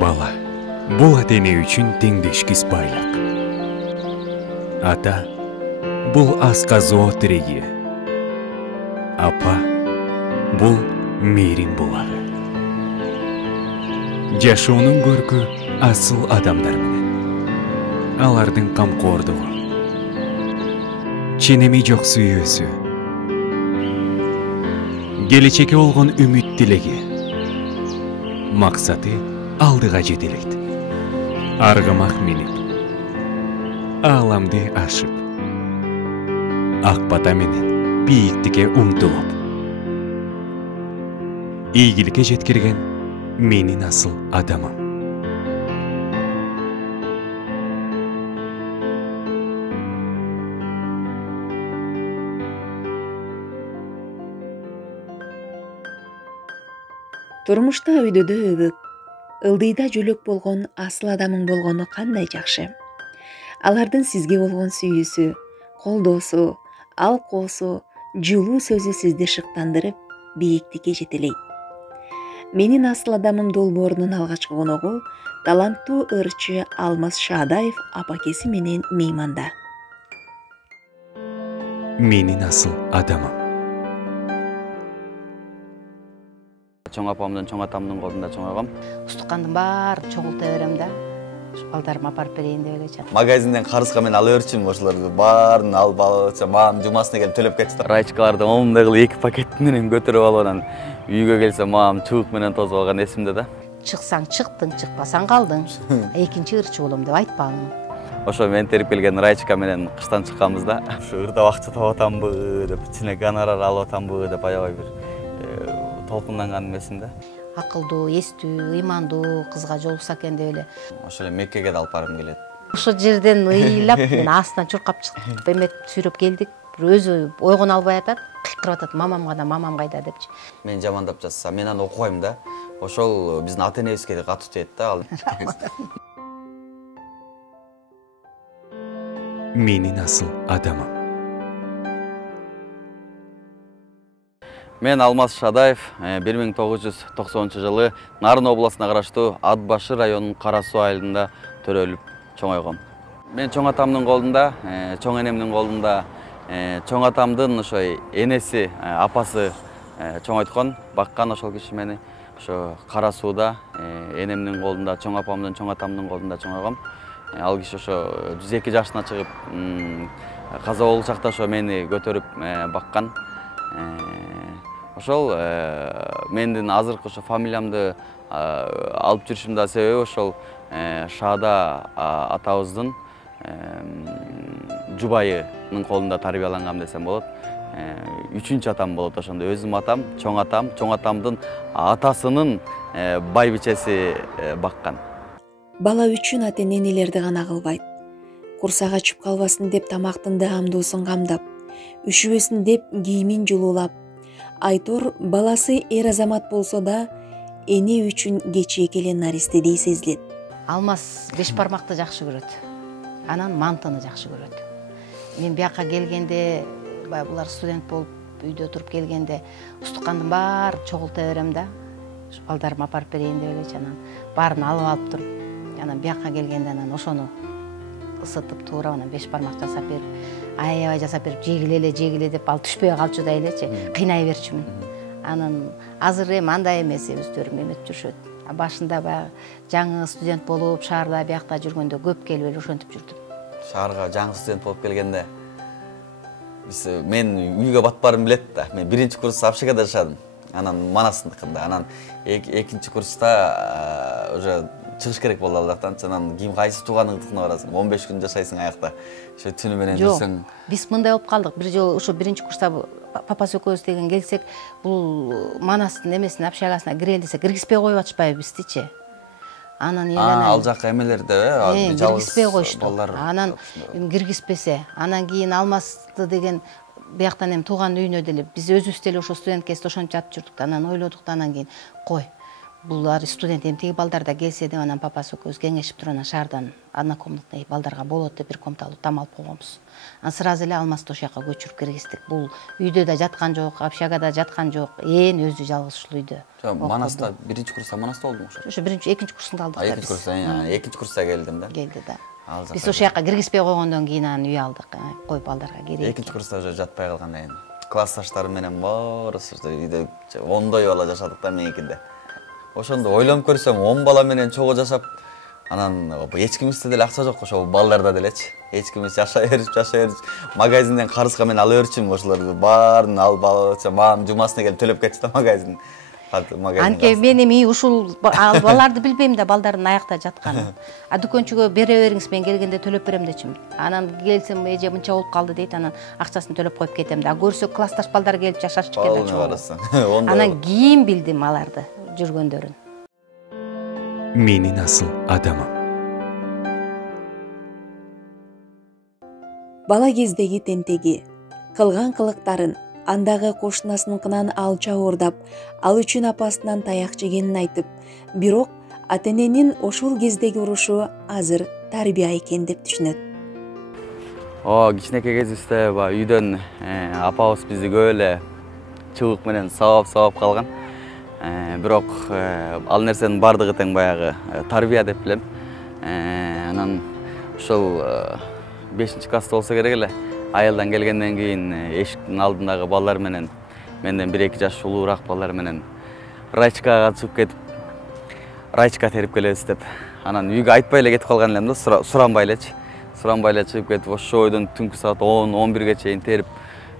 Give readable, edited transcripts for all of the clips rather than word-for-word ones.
Бала, бул ата-эне үчүн теңдешкис байлык. Ата, бул асказоо тиреги. Апа, бул мээрим булагы. Жашоонун көркү асыл адамдар менен. Алардын камкордугу, ченеми жок сүйүүсү, келечекке болгон үмүт тилеги, максаты алдыга жетелейт. Аргымак минип, ааламды ашып, ак бата менен бийиктикке умтулуп, ийгиликке жеткирген менин асыл адамым. Турмушта өйдөдө өбөк, ылдыйда жөлөк болгон асыл адамың болгону кандай жакшы. Алардын сизге болгон сүйүүсү, колдоосу, алкоосу, жылуу сөзү сизди шыктандырып, бийиктикке жетелейт. Менин асыл адамым долбоорунун алгачкы коногу таланттуу ырчы Алмаз Шаадаев апакеси менен мейманда. Менин асыл адамым. Чоң апамдын, чоң атамдын колунда чоңойгом. Устукандын баарын чогулта берем да. Балдарыма апарып берейин деп элечем. Магазинден карызга мен ала берчүмүн, ошолорду баарын алып маған жумасына келип төлөп кетчү. Райчкаларды момундай кылып 2 пакет менен көтөрүп алып анан үйгө келсем мамам чубук менен тосуп алган эсимде да. Чыксаң чыктың, чыкпасаң калдың. Экинчи ырчы болом деп айтпагын. Ошо мен терип келген Райчка менен кыштан чыкканбыз да. Ушу ырда акча таап атамбы деп, ичине гонорар алып атамбы деп аябай бир толкунданган эмесин да. Акылдуу, эстүү, ыймандуу кызга жолукса экен деп эле. Ошо эле Меккеге да алып баргым келет. Ошо жерден ыйлап, мен астынан чуркап чыгып, эметип сүйрөп келдик. Бир өзү ойгон албай атат, кыйкырып атат, мамам када, мамам кайда депчи. Мен жамандап жатса, мен аны окубайм да. Ошол биздин ата-энебизге катуу тиет да. Менин асыл адамым. Мен Алмаз Шаадаев 1990 жылы Нарын областына караштуу Ат Башы районунун Кара Суу айылында төрөлүп чоңойгом. Мен чоң атамдын колунда, чоң энемдин колунда, чоң атамдын ошой энеси, апасы чоңойткон, баккан ошол киши мени. Ошо Кара Сууда энемдин колунда, чоң апамдын, чоң атамдын колунда чоңойгом. Ал киши ошо 102 жашына чыгып, каза болгон чакта ошо мени көтөрүп баккан. Ошол мендин азыркы ошо фамилиямды алып жүрүшүмдө себеби ошол Шаада атабыздын жубайынын колунда тарбиялангам десем болот. 3-чү атам болот ошондо. Өзүм атам, чоң атамдын атасынын байбичеси баккан. Бала үчүн ата-энелерди гана кылбайт. Курсак ачып калбасын деп тамактын даамдуусун камдап, үшүбөсүн деп кийимин жулуулап, Айтор баласы эр азамат болсо да, эне үчүн кечээ келе наристедей сезилет. Алмаз 5 бармакты жакшы көрөт. Анан мантыны жакшы көрөт. Мен бияка келгенде, булар студент болуп үйдө туруп келгенде, устукандын баарын чогулта берем да. Балдарыма апарып берейин деп элечи, анан баарын алып туруп, анан бияка келгенде анан ошону ысытып туура анан 5 бармак жасап берип, аябай жасап берип, жегиле деп ал түшпөй калчу да элечи, кыйнай берчүмүн. Анан азыр эми андай эмес, өздөрү эметип жүрүшөт. Башында баягы жаңы студент болуп, шаарда биякта жүргөндө көп келип эле ошентип жүрдүм. Шаарга жаңы студент болуп келгенде мен үйгө батпарым билет да. Мен 1-чи курста Общагада жашадым. Анан Манастыкында. Анан 2-чи курста уже чыгыш керек болду ал жактан. Анан кийин кайсы тууганыңдыкына барасың? 15 күн жашайсың аякта. Ошо түнү менен жүрсөң. Биз мындай болуп калдык. Бир жолу ошо 1-чи курста папасы экөөбүз деген келсек, бул Манастын эмесине, общагасына кирели десе, киргизбей коюп атышпайбы биздичи. Анан ал жакка эмелерде киргизбей коюшту. Анан киргизбесе, анан кийин Алмазды деген бияктан эми тууган үйүнө деле биз өзүбүз деле ошо студент кезде ошентип жатып жүрдүк. Анан ойлодук да, анан кийин кой. булар студент эмтиги балдар да келсе деп анан папасы экөөбүз кеңешип туруп анан шаардан однокомнатный балдарга болот деп бир комнаталуу там алып койгонбуз. Анан сразу эле Алмазды ошол жака көчүрүп киргиздик. Бул үйдө да жаткан жок, общагада жаткан жок. Өзү жалгыз ушул үйдө. Манаста биринчи курста Манаста болдум окшойт. Ошо биринчи, экинчи курсунда алдык. Экинчи курста, экинчи курста келдим да. Келди да. Биз ошол жака киргизбей койгондон кийин анан үй алдык. Коюп балдарга керек. Экинчи курста уже жатпай калганда эми классташтарым менен баарыбыз үйдө 10 бала жашадык да меникинде. Ошондо ойлонуп көрсөм 10 бала менен чогуу жашап, анан эч кимибизде деле акча жок, ошо балдарда делечи. Эч кимибиз жашай берип, магазинден карызга мен ала берчүмүн ошолорду баарын алып мамам жумасына келип төлөп кетчү да магазин. Анткени мен эми ушул баларды билбейм да, балдардын аякта жатканын. Дүкөнчүгө бере бериңиз, мен келгенде төлөп берем дечим. Анан келсем эже мынча болуп калды дейт, анан акчасын төлөп коюп кетем да. Көрсө классташ балдар келип жашашчу экен да. Анан кийин билдим аларды жүргөндөрүн. Менин асыл адамым. Бала кездеги тентеги, кылган кылыктарын, андагы кошунасыныкынан алча оордап, ал үчүн апасынан таяк жегенин айтып, бирок ата-эненин ошол кездеги урушу азыр тарбия экен деп түшүнөт. Кичинекей кезибизде үйдөн апабыз бизди көп эле чыбык менен сабап калган. Бирок ал нерсенин бардыгы тең баягы тарбия деп билем. Анан ошол 5-класста болсо керек эле. Айылдан келгенден кийин эшиктин алдындагы балдар менен, менден 1-2 жаш улуураак балдар менен райчкага чыгып кетип, райчка терип келебиз деп. Анан үйгө айтпай эле кетип калган элем да, суранбай элечи. Суранбай эле чыгып кетип, ошо бойдон түнкү саат 10-11ге чейин терип,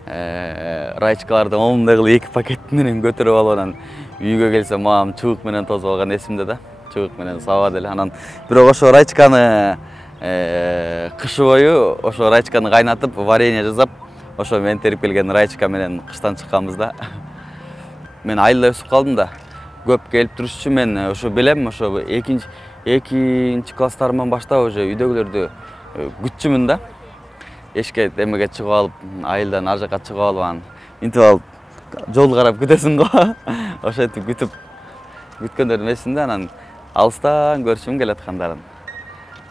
райчкаларды момундай кылып 2 пакет менен көтөрүп алып, анан үйгө келсем мамам чыбык менен тосуп алган эсимде да. Чыбык менен сабады эле. Анан бирок ошо райчканы кышы бою ошо райчканы кайнатып, варенье жасап, ошо мен терип келген райчка менен кыштан чыкканбыз да. Мен айылда өсүп калдым да. Көп келип турушчу, мен ошо билем, ошо экинчи класстарымдан баштап уже үйдөгүлөрдү күтчүмүн да. Эшикке эмеге чыгып алып, айылдан ар жака чыгып алып, анан интип алып жолду карап күтөсүң го. Ошентип күткөндөрдүн эсимде, анан алыстан көрчүм келаткандарын.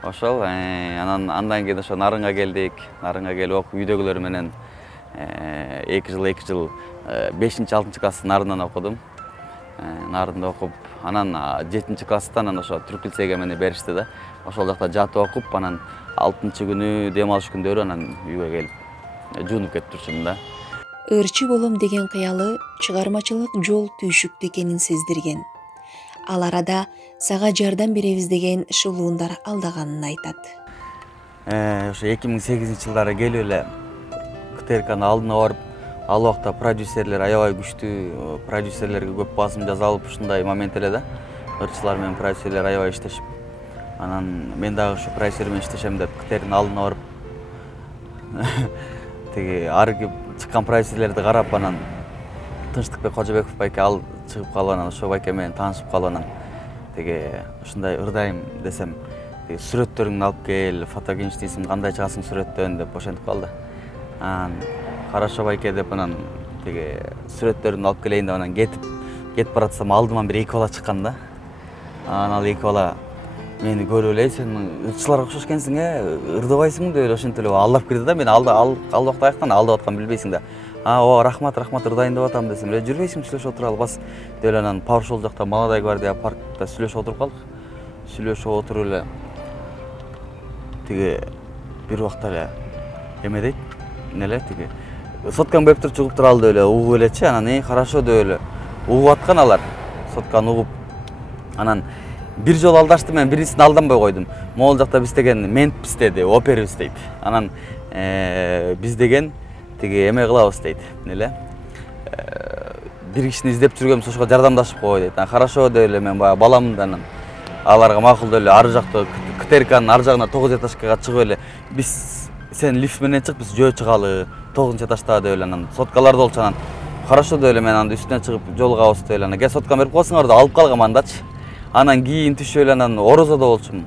Ошол андан кийин ошо Нарынга келдик. Нарынга келип окуп үйдөгүлөр менен 2 жыл 5-6 класс Нарындан окудум. Нарында окуп, анан 7-класстан анан ошо түрк лицейге мени беришти да. Ошол жакта жатып окуп, анан 6-күнү дем алыш күндөрү анан үйгө келип жуунуп кетип турчумун да. Ырчы болом деген кыялы чыгармачылык жол түйшүктүү экенин сездирген. Ал арада сага жардам беребиз деген шылуундар алдаганын айтат. Ошо 2008-жылдары келип эле КТРКнын алдына барып, ал убакта продюсерлер аябай күчтүү, продюсерлерге көп басым жасалып, ушундай момент эле да. Ырчылар менен продюсерлер аябай иштешип. Анан мен дагы ушу продюсер менен иштешем деп КТРКнын алдына барып, тиги арги чыккан продюсерлерди карап, анан Тынчтыкбек Кожобеков байке ал чыгып калып, анан ошо байке менен таанышып калып, анан тиги ушундай ырдайм десем, сүрөттөрүңдү алып кел, фотогеничныйсың, кандай чыгасың сүрөттөн деп ошентип калды. Анан хорошо байке деп, анан тиги сүрөттөрүмдү алып келейин деп, анан кетип баратсам алдыман бир 2 бала чыккан да. Анан ал 2 бала мени көрүп эле, сен ырчыларга окшош экенсиң, ырдабайсың деп ошентип эле алдап кирди да. Мен ал убакта аяктан алдап атканын билбейсиң да. Рахмат, ырдайын деп атам десем эле, жүрбөйсүң, сүйлөшүп отуралы бас деп эле. Анан Павшол жакта Молодая гвардия паркта сүйлөшүп отуруп калдык. Сүйлөшүп отуруп эле тиги бир убакта эле эме дейт, эмне тиги сотканы бөлүп туруп чыгып туралы деп эле угуп элечи. Анан хорошо деп эле угуп аткан алар. Сотканы угуп. Анан бир жолу алдашты, мен биринчисин алданбай койдум. Могул жакта биз деген ментпиз деди, опербиз дейт. Анан биз деген тиги эме кылабыз дейт. Эмне бир кишини издеп жүргөнбүз, ошого жардамдашып кой дейт. Хорошо деп эле мен баягы баламын да, анан аларга макул деп эле ары жакта КТРКнын ары жагына 9 этажга чыгып эле, биз сен лифт менен чык, биз жөө чыгалы 9 этажда деп эле. Анан соткаларды болчу, анан хорошо деп эле мен анын үстүнө чыгып жолугабыз деп эле. Анан ке сотканы берип койсуңар деп алып калгам андачы. Анан кийин түшүп эле анан орозодо болчумун.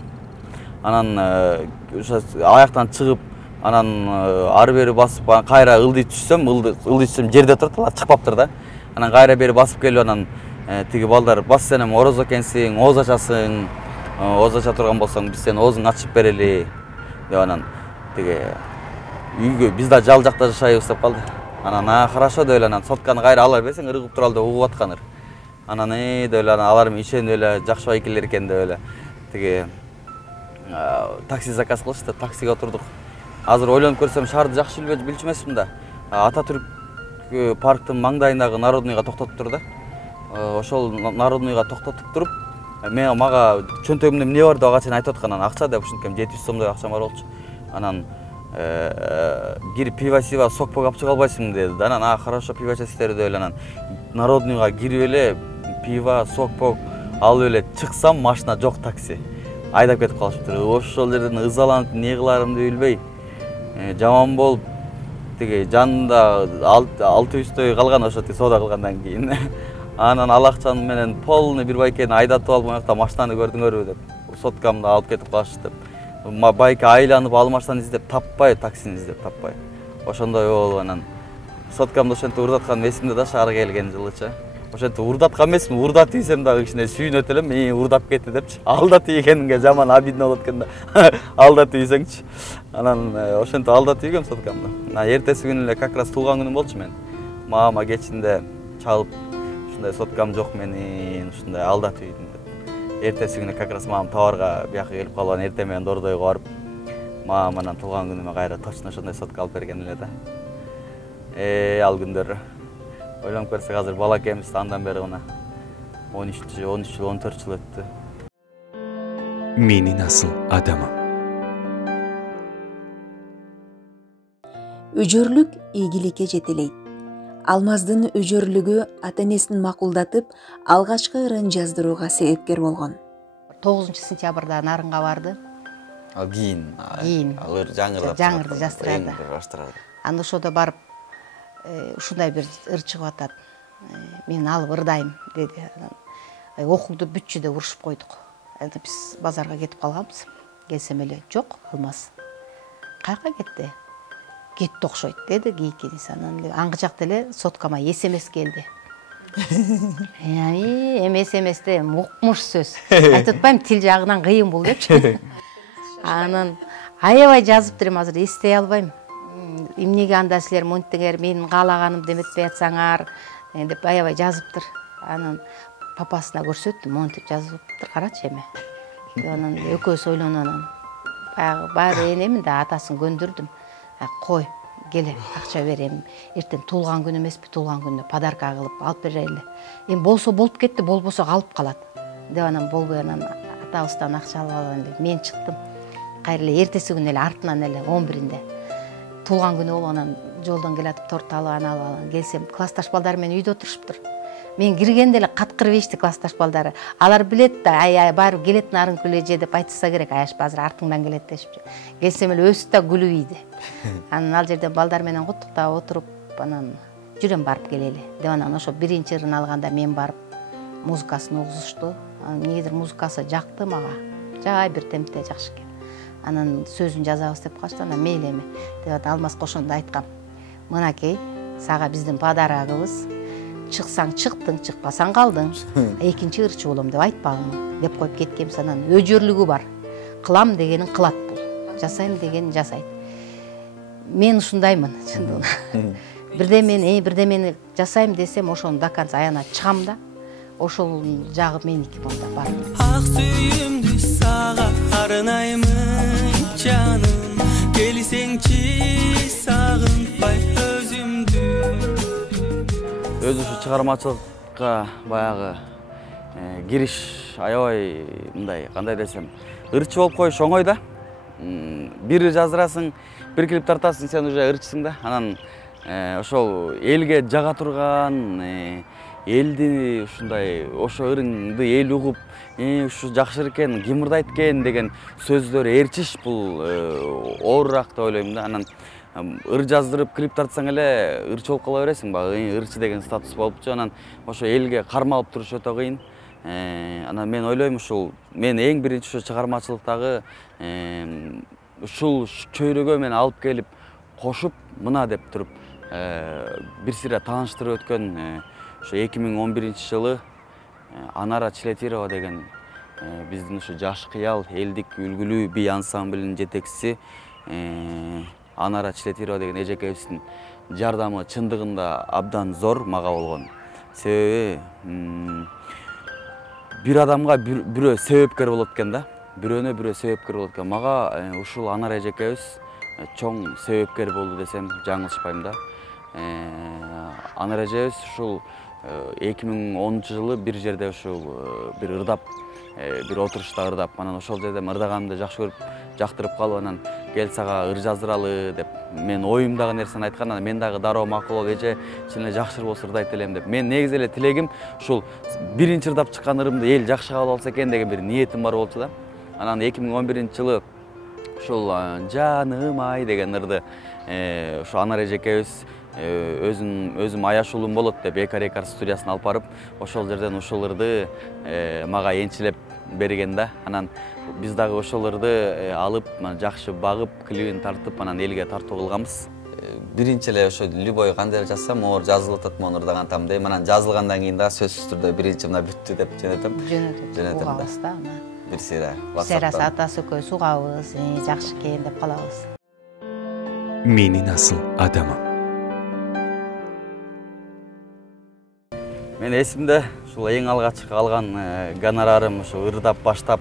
Анан аяктан чыгып, анан ары бери басып, кайра ылдый түшсөм, жерде турат, алар чыкпаптыр да. Анан кайра бери басып келип, анан тиги балдар бас сен эми ороз экенсиң, ооз ачасың, ооз ача турган болсоң биз сени оозуңду ачып берели деп анан тиги үйгө биз да жал жакта жашайбыз деп калды. Анан хорошо деп эле анан сотканы кайра ала берсең ыргып туралы деп угуп атканыр. Анан деп эле алар менен ишенип эле жакшы экенлер экен деп эле тиги такси заказ кылышты, таксиге отурдук. Азыр ойлонуп көрсөм шаарды жакшы билчү эмесмин да. Ататүрк парктын маңдайындагы Народныйга токтотуп тур да. Ошол Народныйга токтотуп туруп, мага чөнтөгүмдө эмне бар деп ага чейин айтып аткан. Анан акча деп ушинткем 700 сомдой акчам бар болчу. Анан кирип пиво-сива сок-пок алып чыга албайсыңбы деди. Анан хорошо пиво чесиптер деп эле анан Народныйга кирип эле пиво, сок-пок алып эле чыксам машина жок, такси. Айдап кетип калышыптыр. Ошол жерден ызаланып эмне кыларымды билбей, жаман болуп тиги жанында алты үстой калган ошо соода кылгандан кийин. Анан ал акчаны менен полный бир байкени айдатып алып моякта машинаны көрдүңөрбү деп соткамды алып кетип калышты деп. Байке айланып ал машинаны издеп таппай, таксини издеп таппай. Ошондой болуп анан соткамды ошентип урдаткан эсимде да шаар келген жылычы. Ошентип урдаткан эмесмин, урдап тийсем дагы кичине сүйүнөт элем, урдап кетти депчи. Алда тийгенге жаман обидно болот экен да. Алда тийсеңчи. Анан ошентип алда тийгем соткамды. Эртеси күнү эле как раз туулган күнүм болчу менин. Мама кечинде чалып, ушундай соткам жок менин, ушундай алда тийдим деп. Эртеси күнү как раз мамам товарга бияка келип калган, эртең менен Дордойго барып, мамам анан туулган күнүмө кайра точно ошондой сотка алып берген эле да. Ал күндөр ойлонуп көрсөк азыр бала экенбиз, андан бери мына 13 жыл, 14 жыл өттү. Менин асыл адамым. Үжөрлүк ийгиликке жетелейт. Алмаздын үжөрлүгү ата-энесин макулдатып, алгачкы ырын жаздырууга себепкер болгон. 9 сентябрда нарынга барды. Ал кийин Ыр жаңырды жастырады. Анда ошодо барып ушундай бир ыр чыгып атат. Мен алып ырдайм деди. Окууду бүтчү деп урушуп койдук. Биз базарга кетип калганбыз. Келсем эле жок, Алмаз. Каяка кетти? Кетти окшойт деди кийинкенис. Анан аңгы жакта эле соткама SMS келди. Эмес де укмуш сөз. Айтып атпайм, тил жагынан кыйын бул депчи. Анан аябай жазыптыр, азыр эстей албайм. Эмнеге анда силер монтиңер, менин каалаганымды эметпей атсаңар деп аябай жазыптыр. Анан папасына көрсөттүм, монтип жазыптыр, карачы эме. Анан экөөбүз ойлонуп анан баары энемин да атасын көндүрдүм. Кой, келе, акча берем. Эртең туулган күнү эмеспи, туулган күнүнө подарка кылып алып берели. Эми болсо болуп кетти, болбосо калып калат. Деп анан болбой анан атабыздан акча алып алайын деп мен чыктым. Кайра эле эртеси күнү эле артынан эле 11-inde туулган күнү болуп анан жолдон келатып торт алып алып келсем, классташ балдар менен үйдө отуруштур. Мен киргенде эле каткырып ичти классташ балдары. Алар билет да, барып келет нарын күлөжө деп айтса керек, аяшпа азыр артыңдан келет дешипчи. Келсем эле өсүп да күлүп ийди. Анан ал жерде балдар менен куттуктап отуруп, анан жүрөм барып келели деп анан ошо биринчи ырын алганда мен барып музыкасын угузушту. Эмнегедир музыкасы жакты мага. Жай бир темпте жакшы экен. Анан сөзүн жазабыз деп калышты, анан мейли эме деп Алмазга ошондо айткам. Мынакей, сага биздин подарагыбыз. Чыксаң чыктың, чыкпасаң калдың. Экинчи ырчы болом деп айтпагың деп коюп кеткем. Анан өжөрлүгү бар. Кылам дегенин кылат бул. Жасайм дегенин жасайт. Мен ушундаймын, чындыгында. Бирдемени жасайм десем, ошону до конца аянат чыгам да. Ошол жагы меники болду бар. Ак сүйүмдү сага арнаймын жаным. Келсеңчи сагынбай өзүмдү. Өзү ушу чыгармачылыкка баягы кириш аябай мындай, кандай десем, ырчы болуп коюш оңой да. Бир жаздырасың, бир клип тартасың, сен уже ырчысың да. Анан ошол элге жага турган, элди ушундай ошо ырыңды эл угуп, ушу жакшы экен, ким ырдайт экен деген сөздөр ээрчиш бул оорураак деп ойлойм да. Анан ыр жаздырып, клип тартсаң эле ырчы болуп кала бересиң, баягы ырчы деген статус болупчу. Анан ошо элге кармалып туруш өтө кыйын. Анан мен ойлойм, ушул мен эң биринчи ушу чыгармачылыктагы ушул чөйрөгө мен алып келип кошуп, мына деп туруп бир сыйра тааныштырып өткөн ошо 2011-жылы Анара Члетирова деген биздин ушу жаш кыял элдик үлгүлүү би ансамблинин жетекчиси Анара Члетирова деген эжекебиздин жардамы чындыгында абдан зор мага болгон. Себеби бир адамга бирөө себепкер болот экен да. Бирөөнө бирөө себепкер болот экен. Мага ушул Анара эжекебиз чоң себепкер болду десем жаңылышпайм да. Анара эжебиз ушул 2010-жылы бир жерде ушул бир ырдап, бир отурушта ырдап, анан ошол жерде ырдаганымды жакшы көрүп, жактырып калып, анан кел сага ыр жаздыралы деп мен оюмдагы нерсени айткан, анан мен дагы дароо макул болуп, эже чын эле жакшы болсо ырдайт элем деп. Мен негизи эле тилегим ушул биринчи ырдап чыккан ырымды эл жакшы кабыл алса экен деген бир ниетим бар болчу да. Анан 2011-жылы ушул жаным ай деген ырды ушул Анара эжекебиз өзүм Аяш уулум болот деп Эка студиясына алып барып, ошол жерден ушул ырды мага энчилеп берген да. Анан биз дагы ошол ырды алып, жакшы багып, клибин тартып, анан элге тартуу кылганбыз. Биринчи эле ошо любой кандай жазсам, оор жазылып атат мону ырдаган там дейм. Анан жазылгандан кийин да сөзсүз түрдө биринчи мына бүттү деп жөнөтөм. Угабыз да. Бир сыйра. Серасы атасы экөөбүз угабыз, жакшы экен деп калабыз. Менин асыл адамым. Мен эсимде ушул эң алгач алган гонорарым ушу ырдап баштап,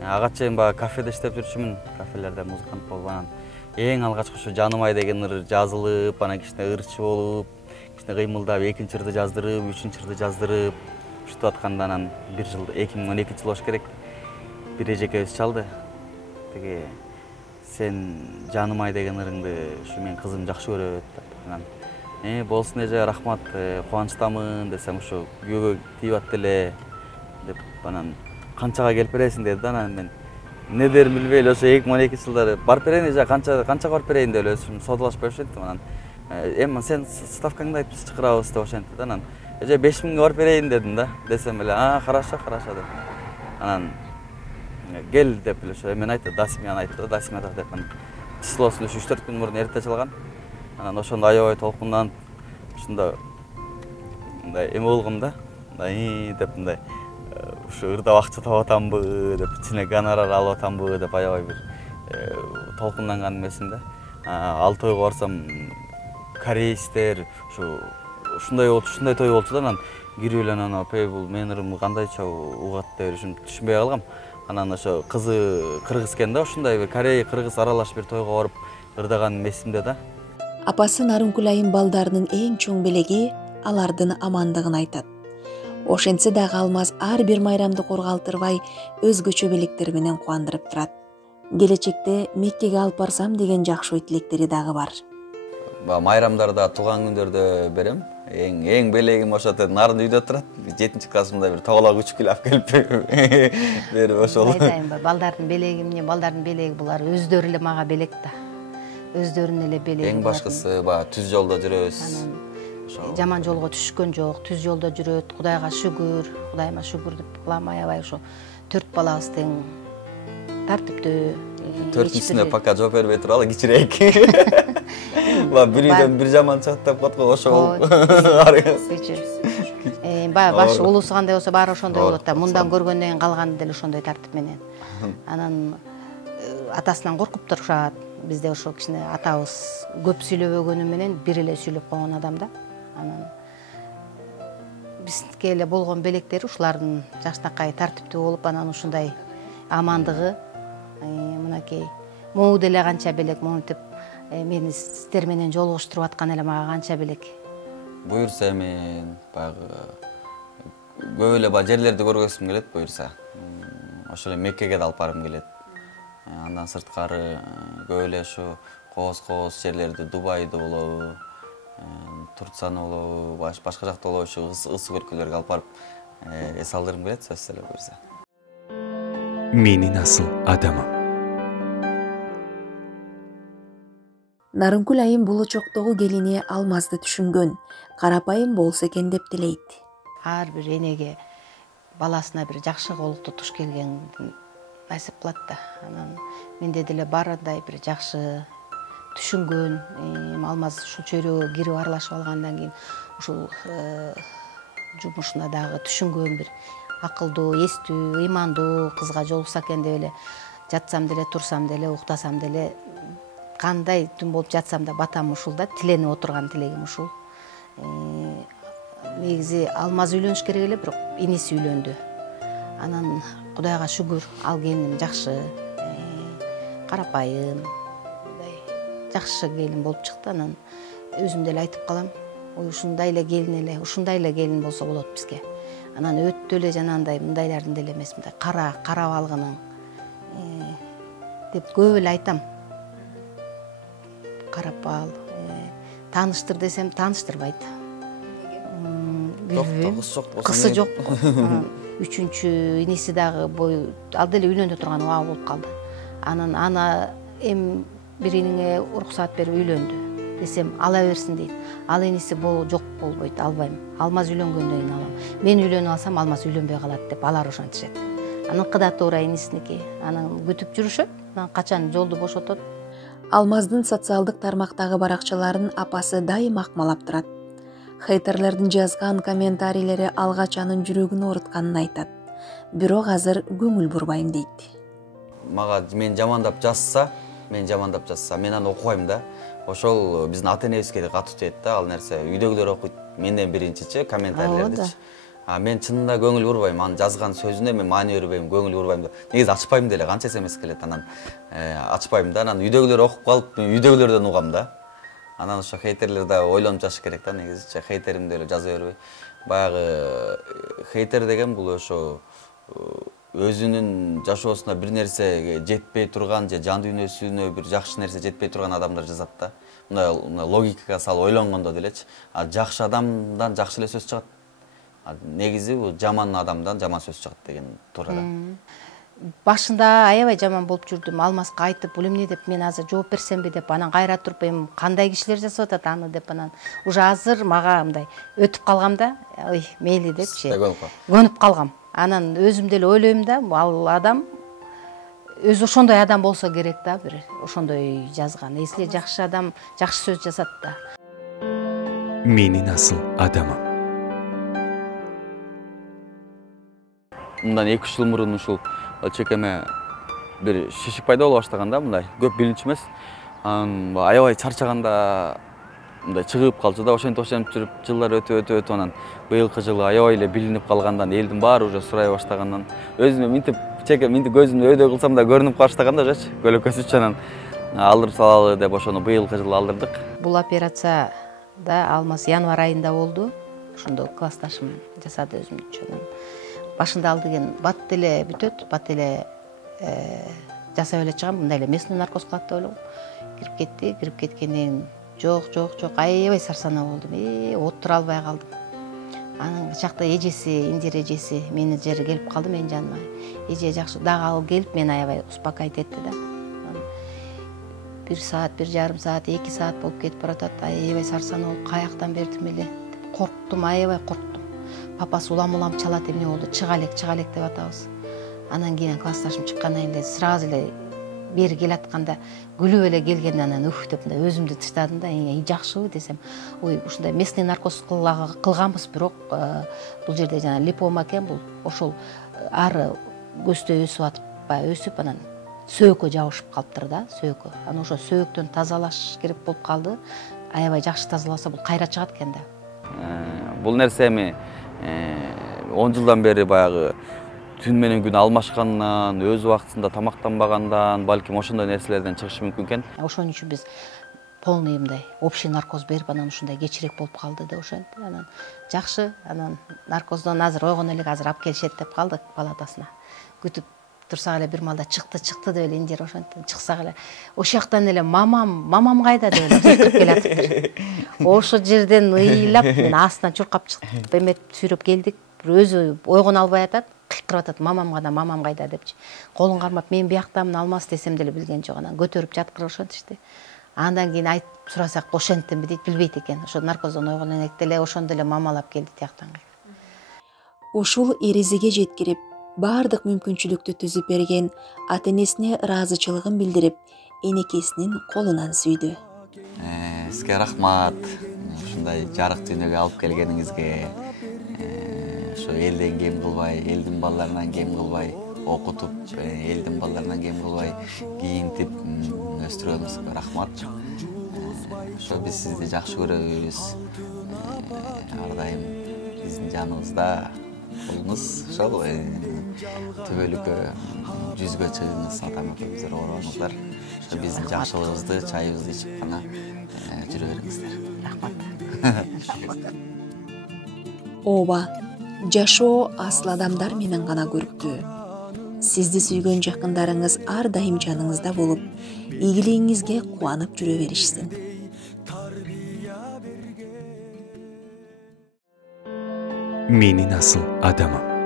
ага чейин баягы кафеде иштеп жүрчүмүн, кафелерде музыкант болуп, анан эң алгач ушу жаным ай деген ыр жазылып, анан кичине ырчы болуп, кичине кыймылдап, экинчи ырды жаздырып, үчүнчү ырды жаздырып, ушинтип атканда анан бир жыл 2012-жылы болуш керек. Бир эжекебиз чалды. Тиги сен жаным ай деген ырыңды ушу менин кызым жакшы көрөт деп. Анан болсун эже, рахмат, кубанычтамын десем, ушу күйөөгө тийип атты эле деп, анан канчага келип бересиң деди да. Анан мен эмне дерин билбей эле ошо 2012-жылдары барып берейин эже, канчага барып берейин деп эле өзүм содалашпай ошенттим. Анан эми сен ставкаңды айт, биз чакырабыз деп ошентти да. Анан эже 5000 барып берейин дедим да. Десем эле, хорошо деп. Анан кел деп эле ошо мен айтты, Дасимян айтты да, Дасимян деп. Анан числосун 3-4 күн мурун эрте чалган. Анан ошондо аябай толкунданып, ушунда мындай эме болгом да. Деп мындай ушу ырдап акча таап атамбы деп, ичине гонорар алып атамбы деп аябай бир толкунданганым эсимде. Ал тойго барсам кореецтер ушундай болчу, ушундай той болчу да. Анан кирип эле анан бул менин ырымды кандайча угат деп түшүнбөй калгам. Анан ошо кызы кыргыз экен да, ушундай бир Корей, кыргыз аралаш бир тойго барып ырдаганым эсимде да. Апасы Нарынкүл айым балдарынын эң чоң белеги алардын амандыгын айтат. Ошентсе дагы Алмаз ар бир майрамды коргалтырбай өзгөчө белектер менен кубандырып турат. Келечекте Меккеге алып барсам деген жакшы ой тилектери дагы бар. Майрамдарда, тууган күндөрдө берем. Эң белегим ошо нарын үйдө турат. 7-классымда бир тоголок учуп келип берип ошол. Айтайын ба, балдардын белеги булар өздөрү эле мага белек да. Өздөрүнүн эле белеги. Эң башкысы түз жолдо жүрөбүз. Жаман жолго түшкөн жок, түз жолдо жүрөт. Кудайга шүгүр, Кудайыма шүгүр деп кылам. Аябай ошо 4 балабыз тең тартиптүү. 4-үсүнө пока жооп бербей туралы кичирээк. Бир үйдөн бир жаман чыгат деп коет го, ошол. Баш улусу кандай болсо баары ошондой болот да. Мындан көргөндөн кийин калганы деле ошондой тартип менен. Анан атасынан коркуп турушат. Бизде ошо кичине атабыз көп сүйлөбөгөнү менен бир эле сүйлөп койгон адам да. Анан бизге эле болгон белектери ушулардын жаштакай тартиптүү болуп, анан ушундай амандыгы мынакей могу деле канча белек, монтип мени сиздер менен жолугуштуруп аткан эле мага канча белек. Буюрса мен баягы көп эле жерлерди көргөзүм келет, буюрса. Ошол эле Меккеге да алып баргым келет. Андан сырткары көп эле ушу кооз жерлерди, Дубайды болобу, Турцияны болобу, башка жакта болобу, ушу ысык өлкөлөргө алып барып эс алдыргым келет, сөзсүз эле буюрса. Менин асыл адамым. Нарынкүл айым болочоктогу келини Алмазды түшүнгөн, карапайым болсо экен деп тилейт. Ар бир энеге баласына бир жакшы колук тутуш келген насип кылат да. Анан менде деле барындай бир жакшы түшүнгөн. Алмаз ушул чөйрөгө кирип аралашып алгандан кийин ушул жумушуна дагы түшүнгөн бир акылдуу, эстүү, ыймандуу кызга жолукса экен деп эле жатсам деле, турсам деле, уктасам деле, кандай түн болуп жатсам да батам ушул да, тиленип отурган тилегим ушул. Негизи Алмаз үйлөнүш керек эле, бирок иниси үйлөндү. Анан Кудайга шүгүр, ал келиним жакшы, карапайым, жакшы келин болуп чыкты. Анан өзүм деле айтып калам, ой ушундай эле келин болсо болот бизге. Анан өтө эле жанагындай мындайлардын деле эмес, мындай кара балгынын деп көп эле айтам. Карапал, тааныштыр десем тааныштырбайт. Кызы жок. Үчүнчү иниси дагы бою ал деле үйлөнө турган убагы болуп калды. Анан ана эми бириниңе уруксаат берип үйлөндү десем ала берсин дейт. Ал иниси жок болбойт, албайм. Алмаз үйлөнгөндөн кийин алам. Мен үйлөнүп алсам Алмаз үйлөнбөй калат деп алар ошентишет. Анан кыда туура инисиники. Анан күтүп жүрүшөт. Анан качан жолду бошотот. Алмаздын социалдык тармактагы баракчаларын апасы дайым акмалап турат. Хейтерлердин жазган комментарийлери алгач анын жүрөгүн оорутканын айтат. Бирок азыр көңүл бурбайм дейт. Мага мен жамандап жазса, мен аны окубайм да. Ошол биздин ата-энебизге катуу тиет да, ал нерсе. Үйдөгүлөр окуйт, менден биринчичи комментарийлердичи. Мен чынында көңүл бурбайм, анын жазган сөзүнө мен маани бербейм, көңүл бурбайм да. Негизи ачпайм деле, канча смс келет, анан ачпайм да. Анан үйдөгүлөр окуп калып, мен үйдөгүлөрдөн угам да. Анан ошо хейтерлер да ойлонуп жазыш керек да, негизичи хейтеримди эле жаза бербей. Баягы хейтер деген бул ошо өзүнүн жашоосуна бир нерсе жетпей турган же жан дүйнөсүнө бир жакшы нерсе жетпей турган адамдар жазат да. Мындай логикага салып ойлонгондо делечи. Жакшы адамдан жакшы эле сөз чыгат. Негизи бул жаман адамдан жаман сөз чыгат деген туура да. Башында аябай жаман болуп жүрдүм. Алмазга айтып, бул эмне деп мен азыр жооп берсемби деп, анан кайра туруп эми кандай кишилер жасап атат аны деп, анан уже азыр мага мындай өтүп калгамда, ой, мейли депчи. Көнүп калгам. Анан өзүм деле ойлойм да, ал адам өзү ошондой адам болсо керек да, бир ошондой жазган. Если жакшы адам жакшы сөз жазат да. Менин асыл адамым. Мындан 2 жыл мурун ушул чекеме бир шишик пайда боло баштаганда, мындай көп билинчү эмес. Анан аябай чарчаганда мындай чыгып калчу да, ошентип жүрүп жылдар өтүп анан быйылкы жылы аябай эле билинип калгандан, элдин баары уже сурай баштагандан, өзүмө минтип көзүмдү өйдөй кылсам да көрүнүп калыштаганда жачы, көлөкөсүчү, анан алдырып салалы деп ошону быйылкы жылы алдырдык. Бул операция да Алмаз январь айында болду. Ошондо классташым жасады өзүмчө. Башында ал деген бат деле бүтөт, бат эле жасап эле чыгам, мындай эле местный наркоз кылат деп ойлогом. Кирип кеткенден жок, аябай сарсанаа болдум. Отура албай калдым. Анын жакта эжеси, индир эжеси менеджери келип калды менин жаныма. Эже жакшы, дагы ал келип мени аябай успокоить этти да. 1 саат, 1,5 саат, 2 саат болуп кетип баратат. Аябай сарсанаа болуп, каяктан бердим эле деп корктум, аябай корктум. Папасы улам чалат, эмне болду? Чыга элек деп атабыз. Анан кийин классташым чыккандан кийин сразу эле бери келатканда күлүп эле келгенден анан ух деп өзүмдү тыштадым да, жакшыбы десем, ой, ушундай местный наркоз кылганбыз, бирок бул жерде жана липома экен бул. Ошол ары көстө өсүп атып, өсүп анан сөөгкө жабышып калыптыр да, сөөгкө. Анан ошо сөөгтөн тазалаш керек болуп калды. Аябай жакшы тазаласа бул кайра чыгат экен да. Бул нерсе эми 10 жылдан бери баягы түн менен күн алмашкандан, өз убактысында тамактанбагандан, балким ошондой нерселерден чыгышы мүмкүн экен. Ошон үчүн биз полный мындай общий наркоз берип, анан ушундай кечирээк болуп калды да ошентип. Анан жакшы, анан наркоздон азыр ойгоно элек азыр алып келишет деп калдык палатасына. Күтүп турсак эле бир малда чыкты деп эле индир ошентип чыксак эле ошол жактан эле мамам кайда деп эле чуркап келатыптыр. Ошол жерден ыйлап мен астынан чуркап чыгып эметип сүйрөп келдик. Өзү ойгоно албай атат, кыйкырып атат, мамам кайда депчи. Колун кармап мен бияктамын Алмаз десем деле билген жок. Анан көтөрүп жаткырып ошентишти. Андан кийин айтып сурасак ошентимби дейт, билбейт экен. Ошо наркоздон ойгоно электе эле ошондо эле мамалап келди тияктан. Ушул эрезеге жеткирип, бардык мүмкүнчүлүктү түзүп берген ата-энесине ыраазычылыгын билдирип, энекесинин колунан сүйдү. Сизге рахмат. Ушундай жарык дүйнөгө алып келгениңизге. ошо элден кем кылбай, элдин балдарынан кем кылбай, окутуп, элдин балдарынан кем кылбай кийинтип өстүргөнүңүзгө рахмат. Ошо биз сизди жакшы көрөбүз. Ар дайым биздин жаныбызда болуңуз. Ошол түбөлүккө жүзгө чыгыңыз, атам экөөңүздөр ороңуздар. Ошо биздин жакшылыгыбызды, чайыбызды ичип гана жүрө бериңиздер. Рахмат. Ооба, жашоо асыл адамдар менен гана көрктүү. Сизди сүйгөн жакындарыңыз ар дайым жаныңызда болуп, ийгилигиңизге кубанып жүрө беришсин. Менин асыл адамым.